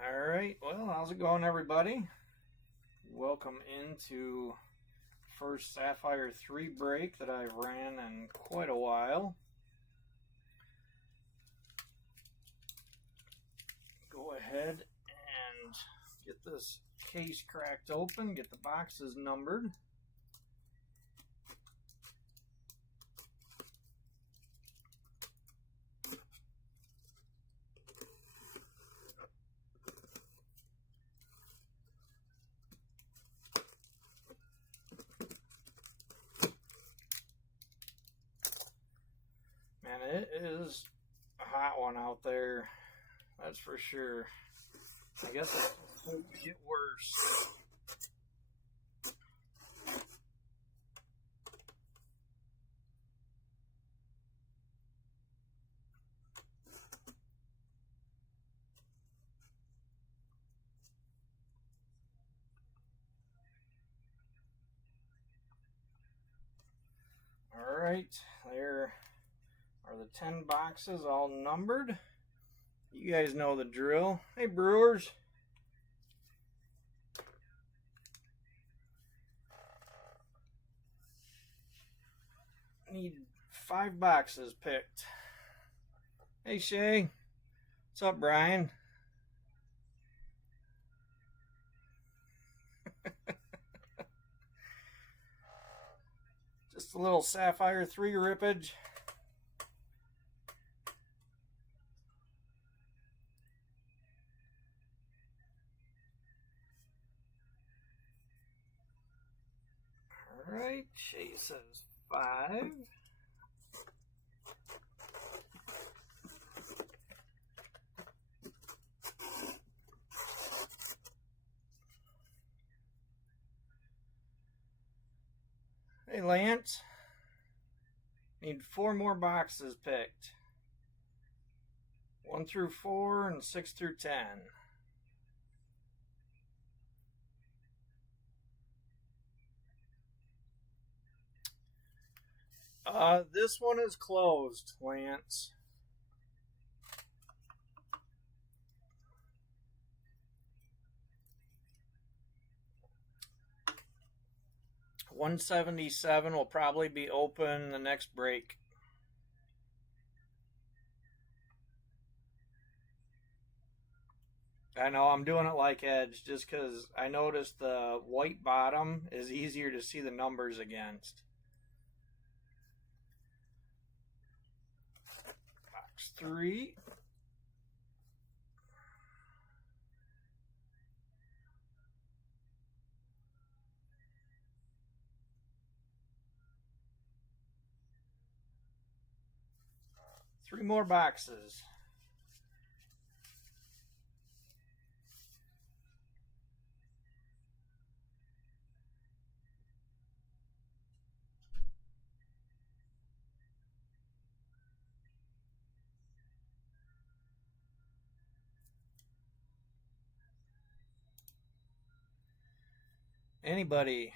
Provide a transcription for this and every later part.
Alright, well, how's it going, everybody? Welcome into first Sapphire 3 break that I've ran in quite a while. Go ahead and get this case cracked open, get the boxes numbered. Man, it is a hot one out there, that's for sure. I guess it's going to get worse. Alright, there are the 10 boxes all numbered. You guys know the drill. Hey, Brewers. Need 5 boxes picked. Hey, Shay. What's up, Brian? Just a little Sapphire 3 rippage. Alright, Shay says 5. Hey, Lance. Need 4 more boxes picked. 1 through 4 and 6 through 10. This one is closed, Lance. $177 will probably be open the next break. I know I'm doing it like Edge just because I noticed the white bottom is easier to see the numbers against. Box 3. Three more boxes. Anybody?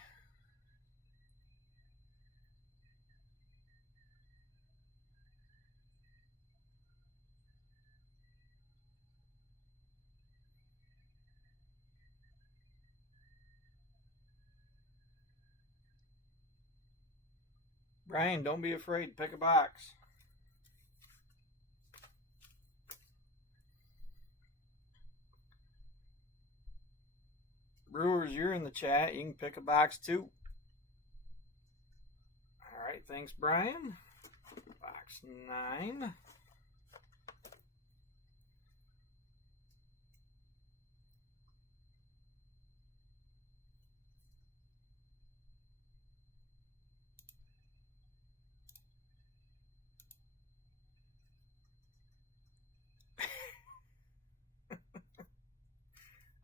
Brian, don't be afraid. Pick a box. Brewers, you're in the chat. You can pick a box too. All right, thanks, Brian. Box 9.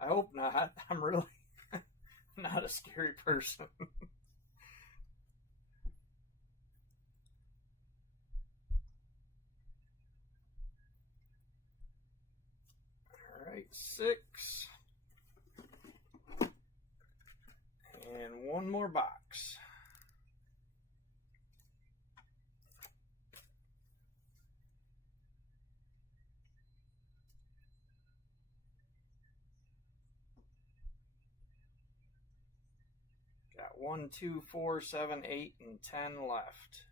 I hope not. I'm really not a scary person. All right, 6. And 1 more box. 1, 2, 4, 7, 8, and 10 left.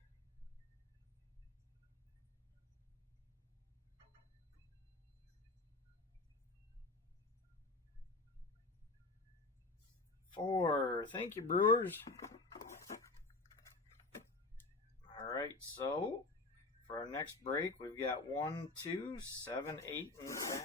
Four. Thank you, Brewers. All right, so for our next break, we've got 1, 2, 7, 8, and 10.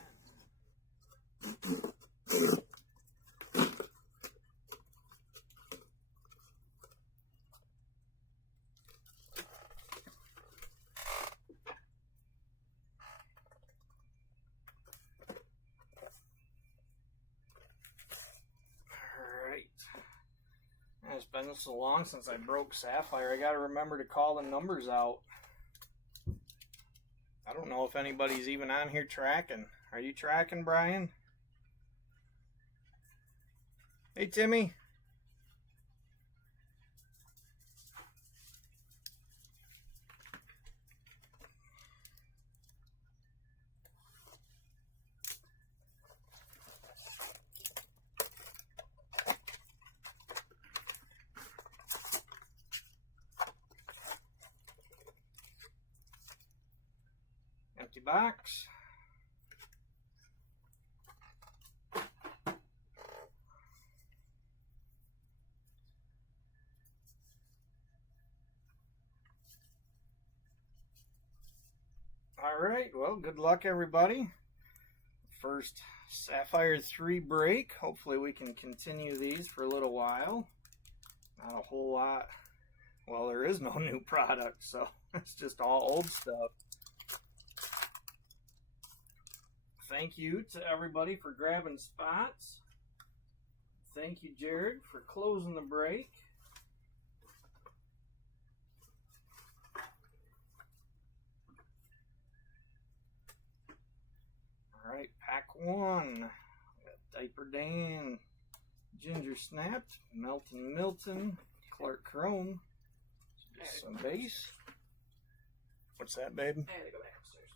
It's been so long since I broke Sapphire. I got to remember to call the numbers out. I don't know if anybody's even on here tracking. Are you tracking, Brian? Hey, Timmy. Empty box. All right, well, good luck, everybody. First Sapphire 3 break. Hopefully we can continue these for a little while. Not a whole lot. Well, there is no new product, so it's just all old stuff. Thank you to everybody for grabbing spots. Thank you, Jared, for closing the break. All right, pack 1. Got Diaper Dan, Ginger Snapped, Melton Milton, Clark Chrome, some base. What's that, babe? I gotta go back upstairs.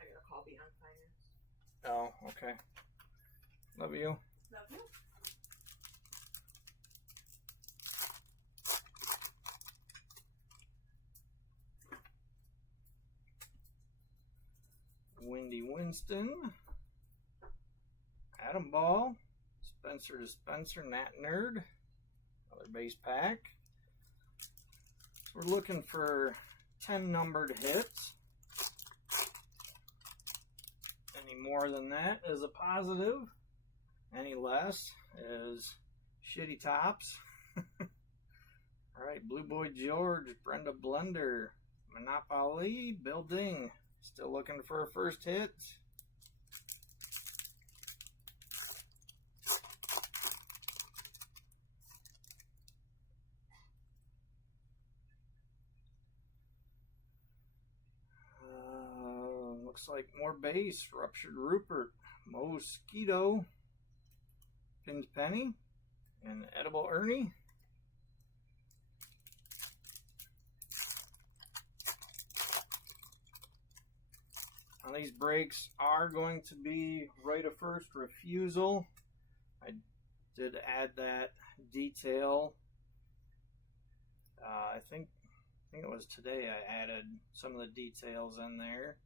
I got a call beyond finance. Oh, okay. Love you. Love you. Wendy Winston, Adam Ball, Spencer to Spencer, Nat Nerd, another base pack. So we're looking for 10 numbered hits. Any more than that is a positive. Any less is shitty tops. All right, Blue Boy George, Brenda Blender, Monopoly, Building. Still looking for a first hit. Looks like more base. Ruptured Rupert, Mosquito, Pinned Penny, and Edible Ernie. Now these breaks are going to be right of first refusal. I did add that detail. I think it was today I added some of the details in there.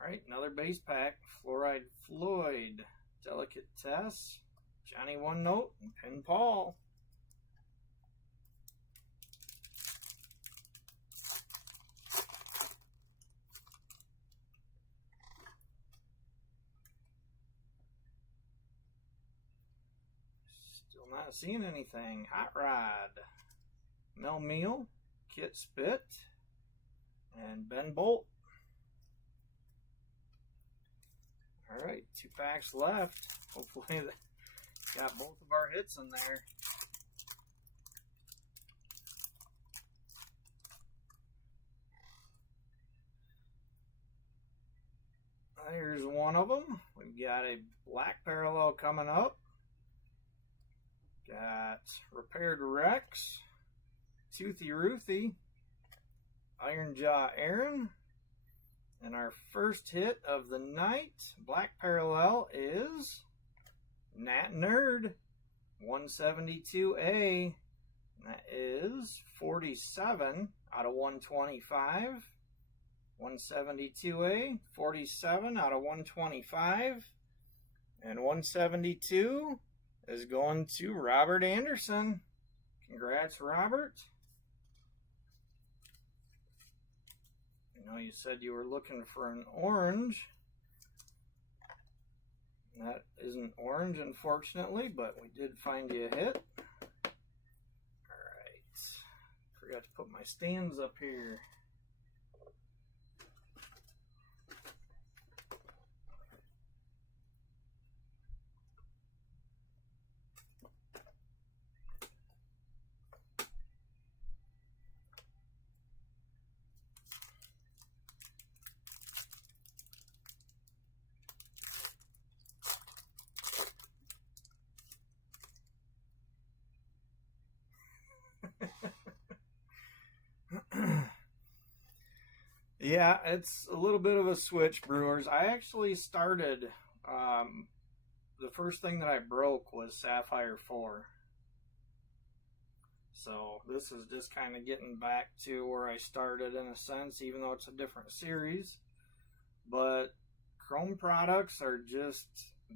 All right, another base pack. Fluoride Floyd, Delicate Tess, Johnny One Note, and Pin Paul. Still not seeing anything. Hot Rod, Mel Meal, Kit Spit, and Ben Bolt. All right, 2 packs left. Hopefully they got both of our hits in there. Here's one of them. We've got a black parallel coming up. Got Repaired Rex, Toothy Ruthie, Iron Jaw Aaron, and our first hit of the night, black parallel, is Nat Nerd, 172A. That is 47 out of 125. 172A, 47 out of 125. And 172 is going to Robert Anderson. Congrats, Robert. I know you said you were looking for an orange. That isn't orange, unfortunately, but we did find you a hit. Alright. Forgot to put my stands up here. Yeah, it's a little bit of a switch, Brewers. I actually started, the first thing that I broke was Sapphire 4. So this is just kind of getting back to where I started in a sense, even though it's a different series. But Chrome products are just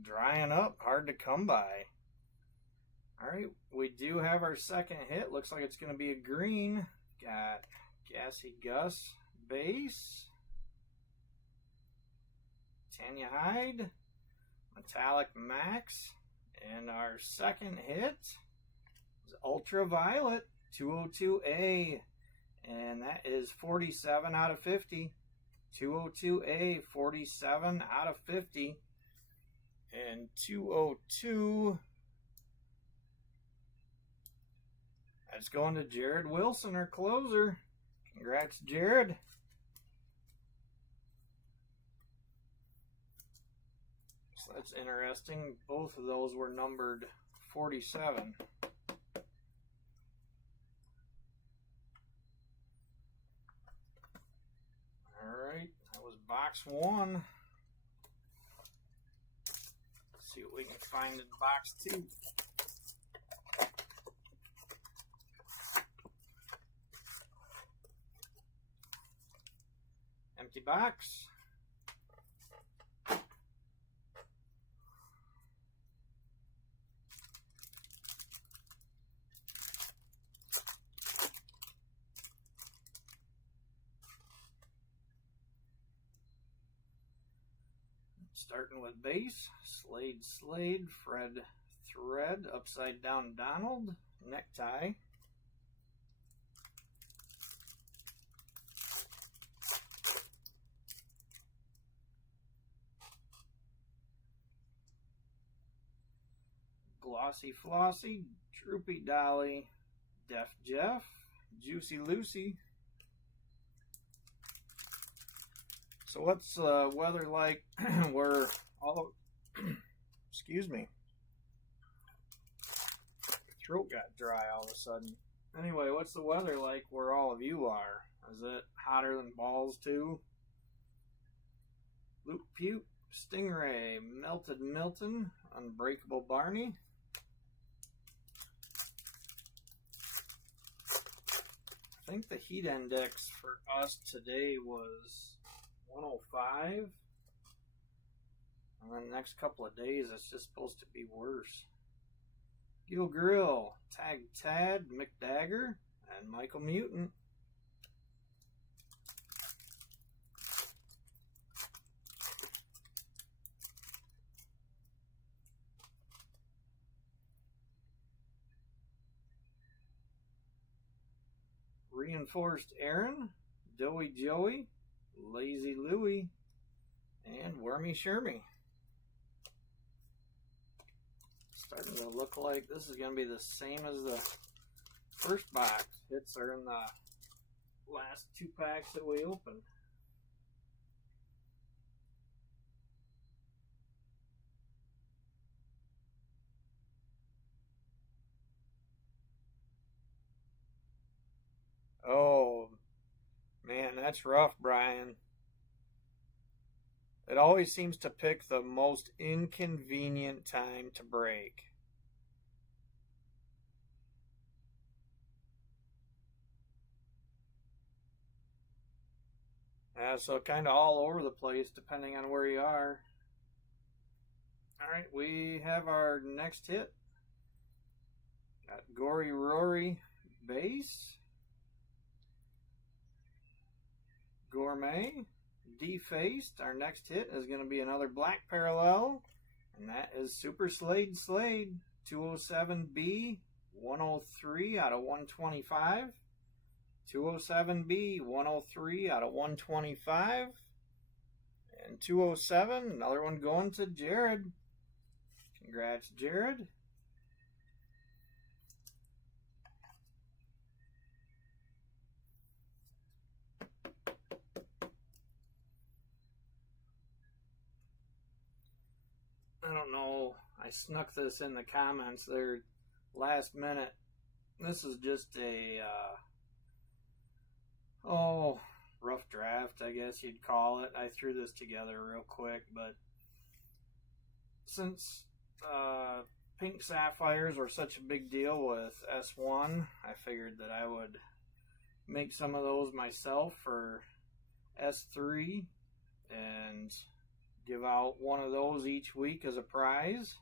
drying up, hard to come by. Alright, we do have our second hit. Looks like it's going to be a green. Got Gassy Gus base, Tanya Hyde, Metallic Max, and our second hit is Ultraviolet 202A, and that is 47 out of 50. 202A, 47 out of 50. And 202, that's going to Jared Wilson, our closer. Congrats, Jared. So that's interesting. Both of those were numbered 47. Alright, that was box 1. Let's see what we can find in box 2. Empty box. Starting with base, Slade, Fred Thread, Upside Down Donald, Necktie. Glossy Flossy, Droopy Dolly, Def Jeff, Juicy Lucy. So what's weather like where all of, excuse me, throat got dry all of a sudden. Anyway, what's the weather like where all of you are? Is it hotter than balls too? Loop Puke, Stingray, Melted Milton, Unbreakable Barney. I think the heat index for us today was 105. And then the next couple of days, it's just supposed to be worse. Gil Grill, Tag Tad, McDagger, and Michael Mutant. Reinforced Aaron, Doughy Joey, Lazy Louie, and Wormy Shermy. Starting to look like this is going to be the same as the first box. Hits are in the last 2 packs that we opened. Oh, man, that's rough, Brian. It always seems to pick the most inconvenient time to break. So kind of all over the place depending on where you are. Alright, we have our next hit. Got Gory Rory Base. Gourmet. Defaced. Our next hit is going to be another black parallel. And that is Super Slade Slade. 207B. 103 out of 125. 207B. 103 out of 125. And 207. Another one going to Jared. Congrats, Jared. I don't know. I snuck this in the comments there last minute. This is just a, rough draft, I guess you'd call it. I threw this together real quick, but since pink sapphires were such a big deal with S1, I figured that I would make some of those myself for S3 and give out one of those each week as a prize.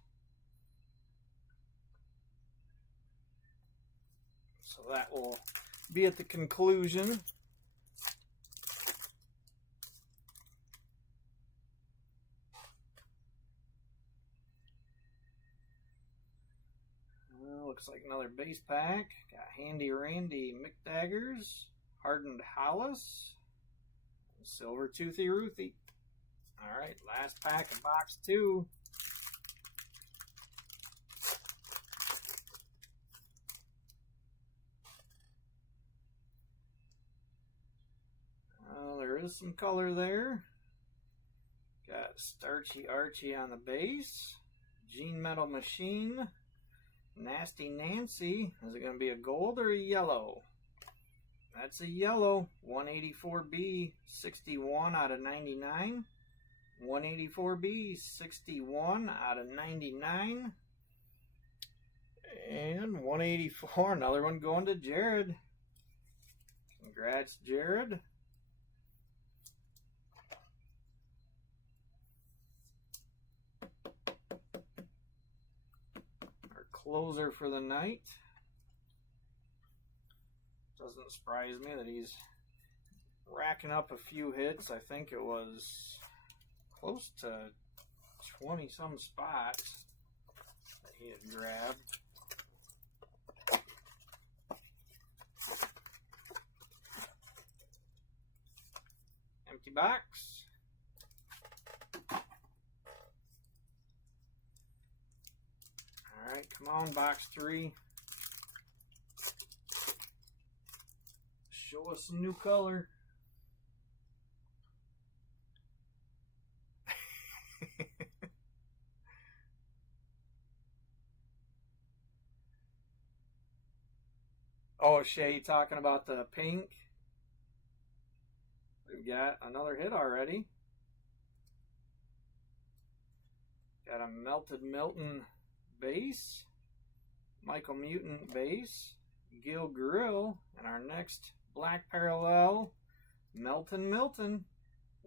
So that will be at the conclusion. Looks like another base pack. Got Handy Randy McDaggers, Hardened Hollis, Silver Toothy Ruthie. Alright, last pack of box 2. There is some color there. Got Starchy Archie on the base. Gene Metal Machine. Nasty Nancy. Is it going to be a gold or a yellow? That's a yellow. 184B, 61 out of 99. 184B, 61 out of 99. And 184, another one going to Jared. Congrats, Jared. Our closer for the night. Doesn't surprise me that he's racking up a few hits. I think it was close to 20 some spots that he had grabbed. Empty box. Alright, come on, box 3. Show us some new color. Oh, Shay, talking about the pink? We've got another hit already. Got a Melted Milton base, Michael Mutant base, Gil Grill, and our next black parallel, Melton Milton,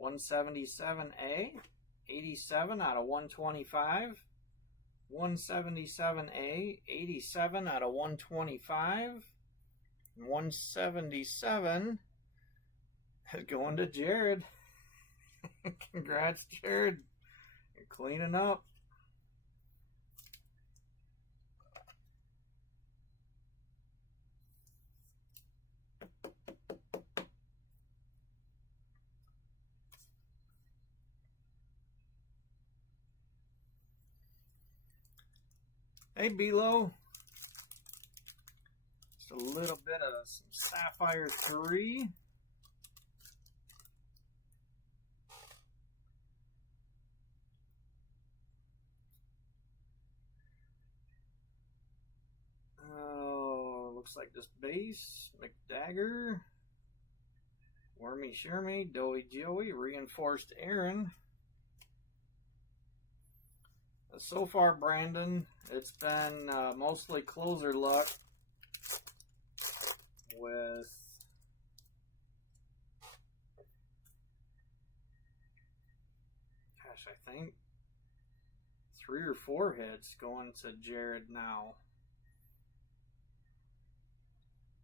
177A, 87 out of 125. 177A, 87 out of 125. 177 is going to Jared. Congrats, Jared. You're cleaning up. Hey, Belo. Just a little bit of some Sapphire 3. Oh, looks like this base. McDagger. Wormy Shermy. Doughy Joey. Reinforced Aaron. So far, Brandon, it's been mostly closer luck with I think. 3 or 4 hits going to Jared now.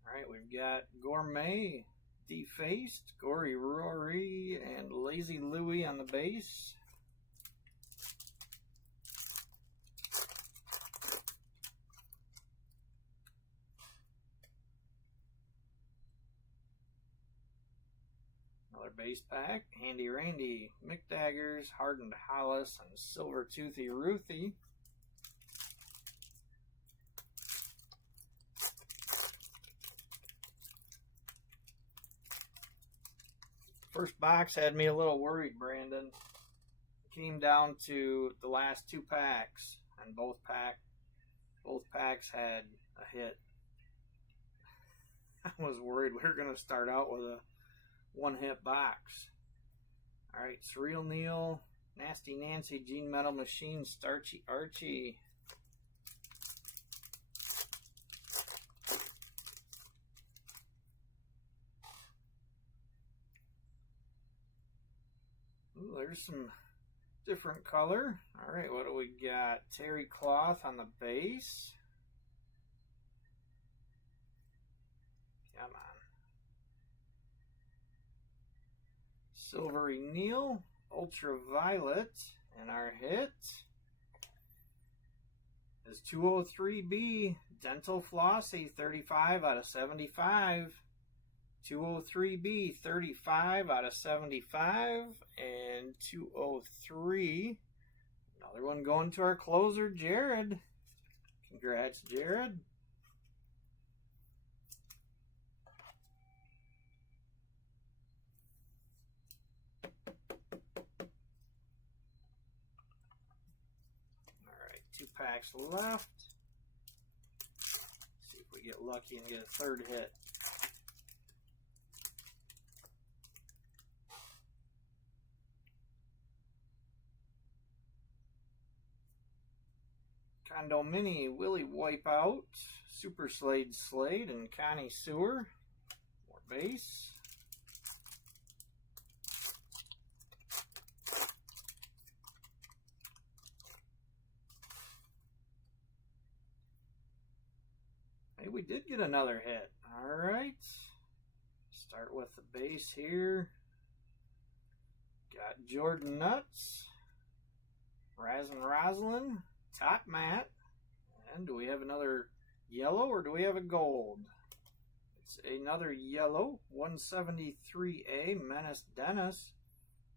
Alright, we've got Gourmet, Defaced, Gory Rory, and Lazy Louie on the base. Another base pack, Handy Randy, McDaggers, Hardened Hollis, and Silver Toothy Ruthie. First box had me a little worried, Brandon. It came down to the last 2 packs, and both packs had a hit. I was worried we were going to start out with a 1-hit box. Alright, Surreal Neil, Nasty Nancy, Gene Metal Machine, Starchy Archie. Ooh, there's some different color. Alright, what do we got? Terry Cloth on the base. Come on. Silvery Neil, Ultraviolet, and our hit is 203B, Dental Flossy, 35 out of 75. 203B, 35 out of 75. And 203, another one going to our closer, Jared. Congrats, Jared. Alright, 2 packs left. See if we get lucky and get a 3rd hit. Condo Mini, Willie Wipeout, Super Slade Slade, and Connie Sewer. More base. Hey, we did get another hit. Alright. Start with the base here. Got Jordan Nuts, Rosalind, Top Mat, and do we have another yellow or do we have a gold? It's another yellow, 173A, Menace Dennis,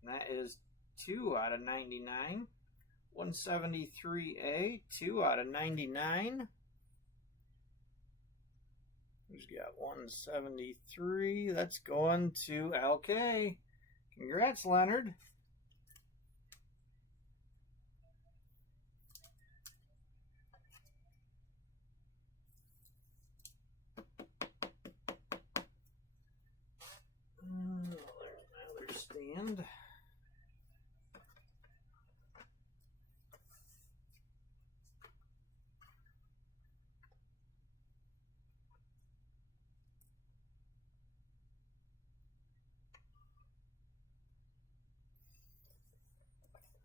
and that is 2 out of 99. 173A, 2 out of 99. Who's got 173? That's going to LK. Congrats, Leonard. There's my other stand.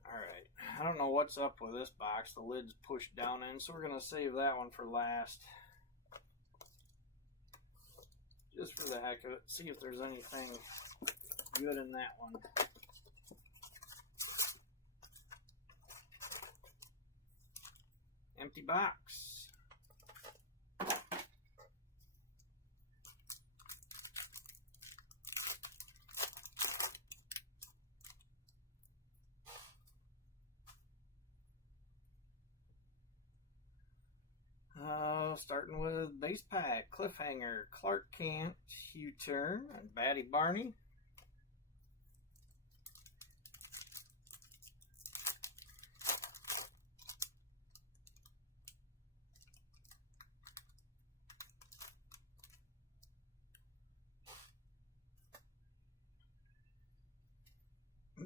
Alright, I don't know what's up with this box. The lid's pushed down in, so we're going to save that one for last. Just for the heck of it, see if there's anything good in that one. Empty box. Starting with base pack, Cliffhanger, Clark Kent, U-Turn, and Batty Barney.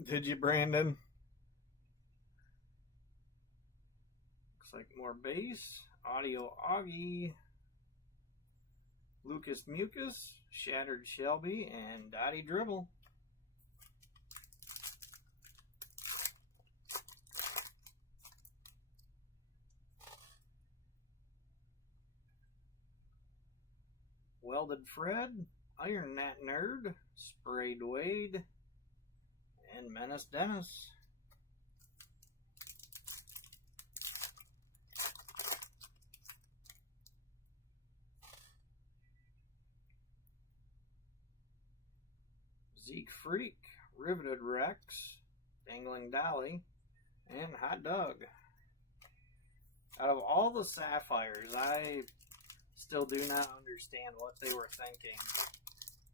Did you, Brandon? Looks like more base. Audio Augie, Lucas Mucus, Shattered Shelby, and Dottie Dribble. Welded Fred, Iron That Nerd, Sprayed Wade, and Menace Dennis. Zeke Freak, Riveted Rex, Dangling Dolly, and Hot Dog. Out of all the Sapphires, I still do not understand what they were thinking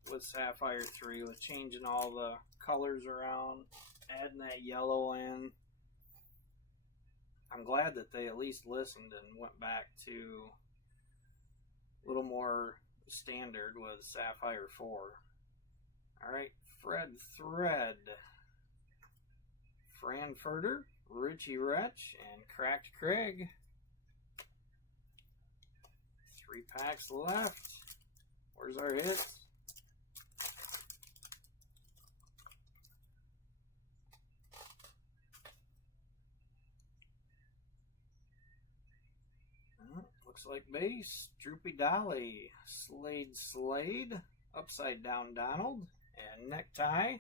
with Sapphire 3, with changing all the colors around, adding that yellow in. I'm glad that they at least listened and went back to a little more standard with Sapphire 4. Alright, Fred Thread, Franfurter, Richie Wretch, and Cracked Craig. 3 packs left. Where's our hits? Looks like base. Droopy Dolly, Slade, Upside Down Donald, and Necktie.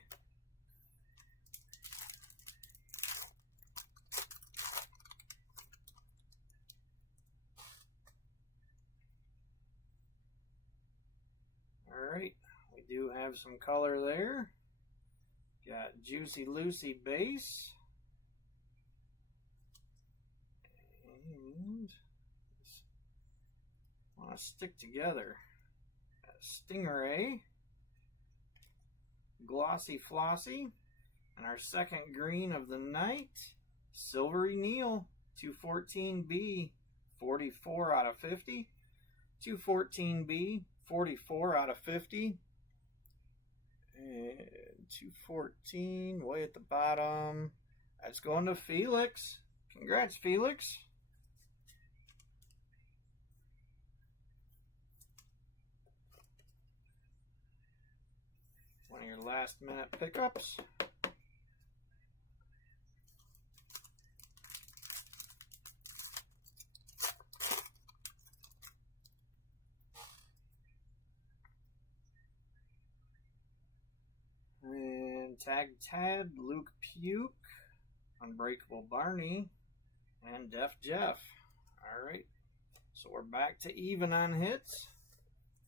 Alright, we do have some color there. Got Juicy Lucy base. And want to stick together. Got Stingray, Glossy Flossy, and our second green of the night, Silvery Neil, 214B, 44 out of 50. 214B, 44 out of 50. And 214, way at the bottom. That's going to Felix. Congrats, Felix. One of your last minute pickups. And Tag Tad, Luke Puke, Unbreakable Barney, and Def Jeff. Alright, so we're back to even on hits.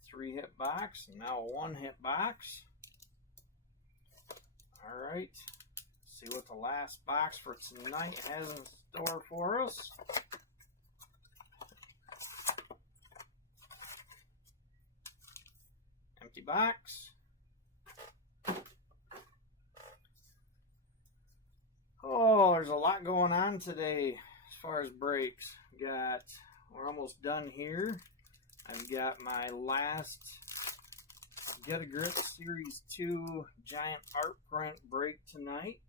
3 hit box, now a 1 hit box. Alright, see what the last box for tonight has in store for us. Empty box. Oh, there's a lot going on today as far as breaks. We're almost done here. I've got my last Get a Grip Series 2 giant art print break tonight.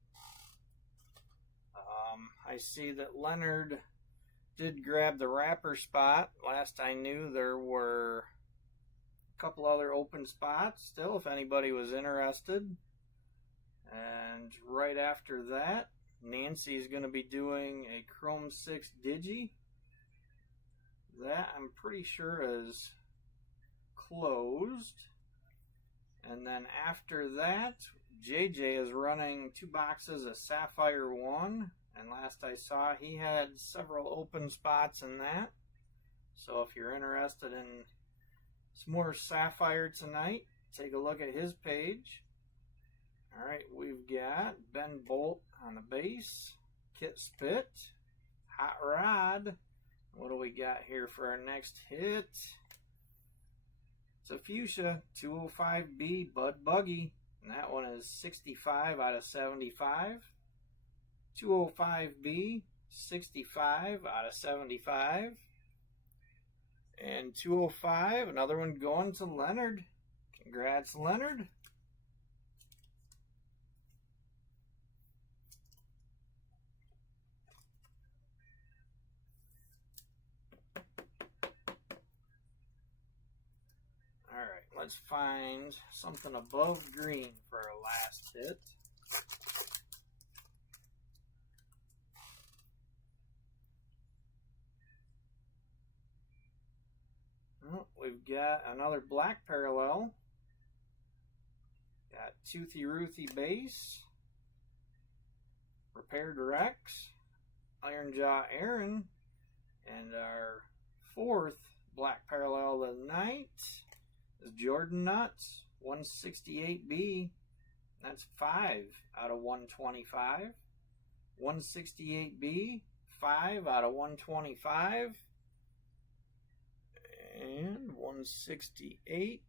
I see that Leonard did grab the wrapper spot. Last I knew, there were a couple other open spots still if anybody was interested. And right after that, Nancy's going to be doing a Chrome 6 Digi. That I'm pretty sure is closed. And then after that, JJ is running 2 boxes of Sapphire 1. And last I saw, he had several open spots in that. So if you're interested in some more Sapphire tonight, take a look at his page. Alright, we've got Ben Bolt on the base, Kit Spit, Hot Rod. What do we got here for our next hit? It's a Fuchsia 205B Bud Buggy, and that one is 65 out of 75. 205B, 65 out of 75. And 205, another one going to Leonard. Congrats, Leonard. Alright, let's find something above green for our last hit. we've got another black parallel. Got Toothy Ruthie base. Repaired Rex. Iron Jaw Aaron. And our fourth black parallel of the night is Jordan Nuts. 168B. That's 5 out of 125. 168B. 5 out of 125. And 168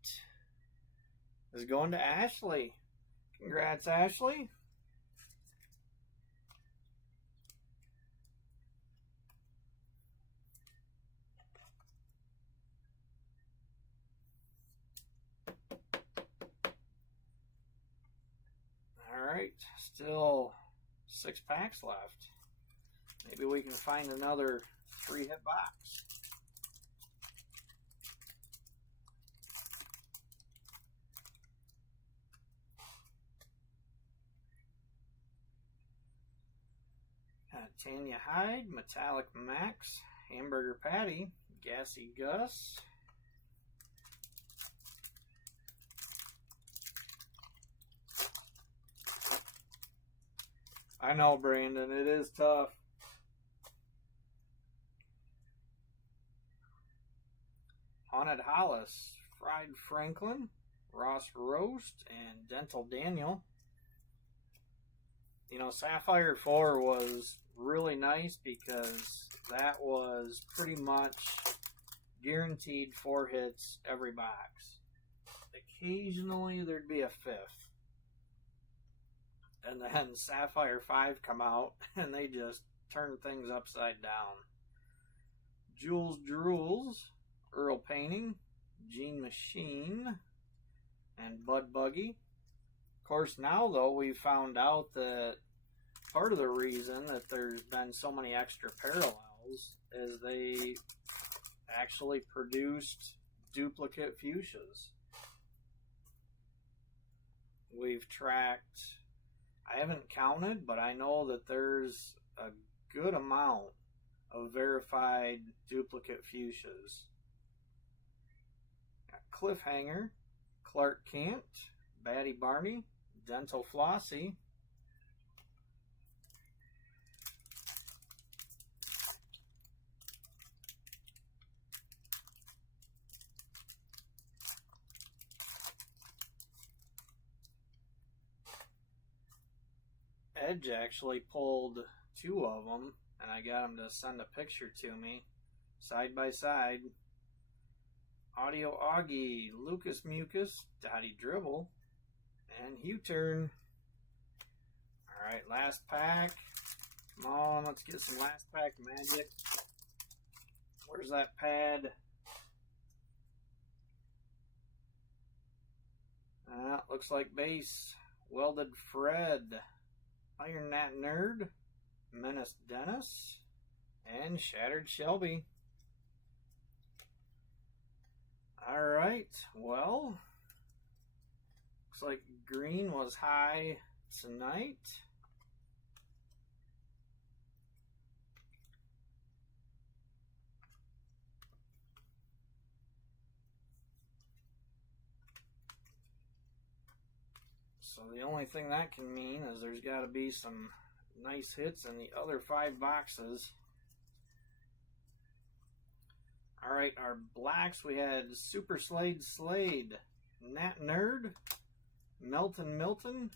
is going to Ashley. Congrats, Ashley. Alright, still 6 packs left. Maybe we can find another 3-hit box. Tanya Hyde, Metallic Max, Hamburger Patty, Gassy Gus. I know, Brandon, it is tough. Haunted Hollis, Fried Franklin, Ross Roast, and Dental Daniel. You know, Sapphire 4 was really nice because that was pretty much guaranteed 4 hits every box. Occasionally there'd be a 5th. And then Sapphire 5 come out and they just turn things upside down. Jules Drools, Earl Painting, Gene Machine, and Bud Buggy. Of course, now though, we've found out that part of the reason that there's been so many extra parallels is they actually produced duplicate fuchsias. We've tracked, I haven't counted, but I know that there's a good amount of verified duplicate fuchsias. Got Cliffhanger, Clark Kent, Batty Barney, Dental Flossie, Edge actually pulled 2 of them, and I got him to send a picture to me, side by side. Audio Augie, Lucas Mucus, Dottie Dribble, and U-Turn. Alright, last pack. Come on, let's get some last pack magic. Where's that pad? Looks like base. Welded Fred, Iron Nat Nerd, Menace Dennis, and Shattered Shelby. Alright, well, looks like green was high tonight. So the only thing that can mean is there's got to be some nice hits in the other 5 boxes. Alright, our blacks, we had Super Slade, Nat Nerd, Milton,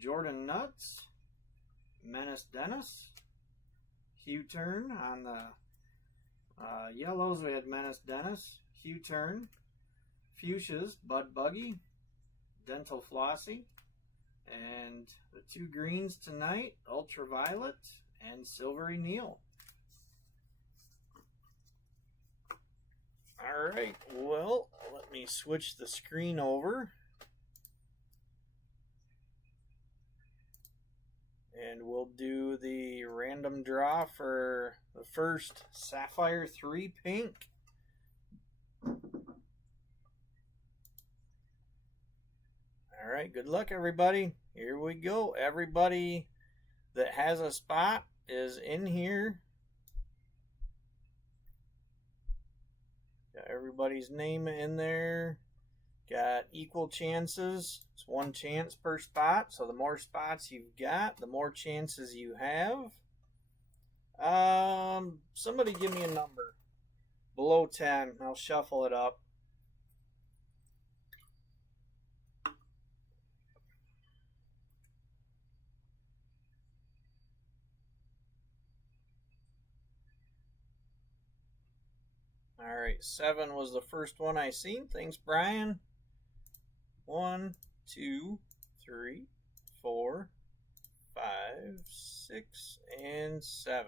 Jordan Nuts, Menace Dennis, Hugh Turn. On the yellows, we had Menace Dennis, Hugh Turn, Fuchsias, Bud Buggy, Dental Flossie, and the 2 greens tonight, Ultraviolet and Silvery Neil. Alright, well, let me switch the screen over. And we'll do the random draw for the first Sapphire 3 Pink. Alright, good luck everybody. Here we go. Everybody that has a spot is in here. Got everybody's name in there. Got equal chances. It's one chance per spot. So the more spots you've got, the more chances you have. Somebody give me a number. Below 10. I'll shuffle it up. Alright, 7 was the first one I seen. Thanks, Brian. 1, 2, 3, 4, 5, 6, and 7.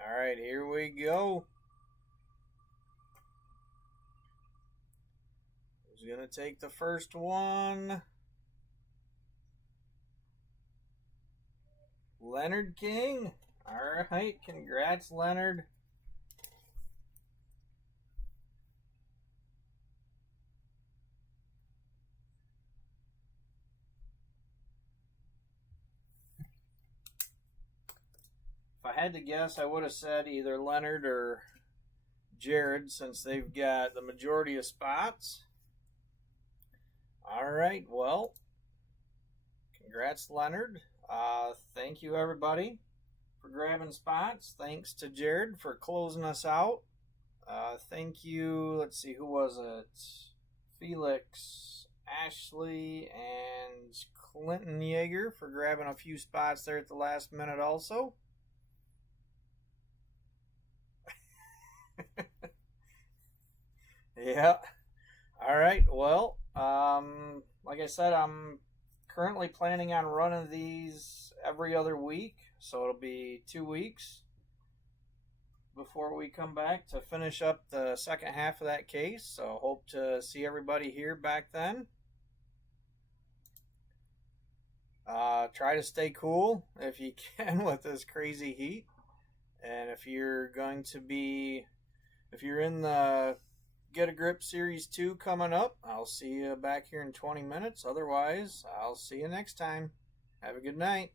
Alright, here we go. Who's going to take the first one? Leonard King. Alright, congrats, Leonard. If I had to guess, I would have said either Leonard or Jared, since they've got the majority of spots. Alright, well, congrats, Leonard. Thank you, everybody, for grabbing spots. Thanks to Jared for closing us out. Thank you, let's see, who was it? Felix, Ashley, and Clinton Yeager for grabbing a few spots there at the last minute also. Yeah. Alright, well, like I said, I'm currently planning on running these every other week, so it'll be 2 weeks before we come back to finish up the second half of that case. So hope to see everybody here back then. Try to stay cool if you can with this crazy heat. And if you're in the Get a Grip Series 2 coming up, I'll see you back here in 20 minutes. Otherwise, I'll see you next time. Have a good night.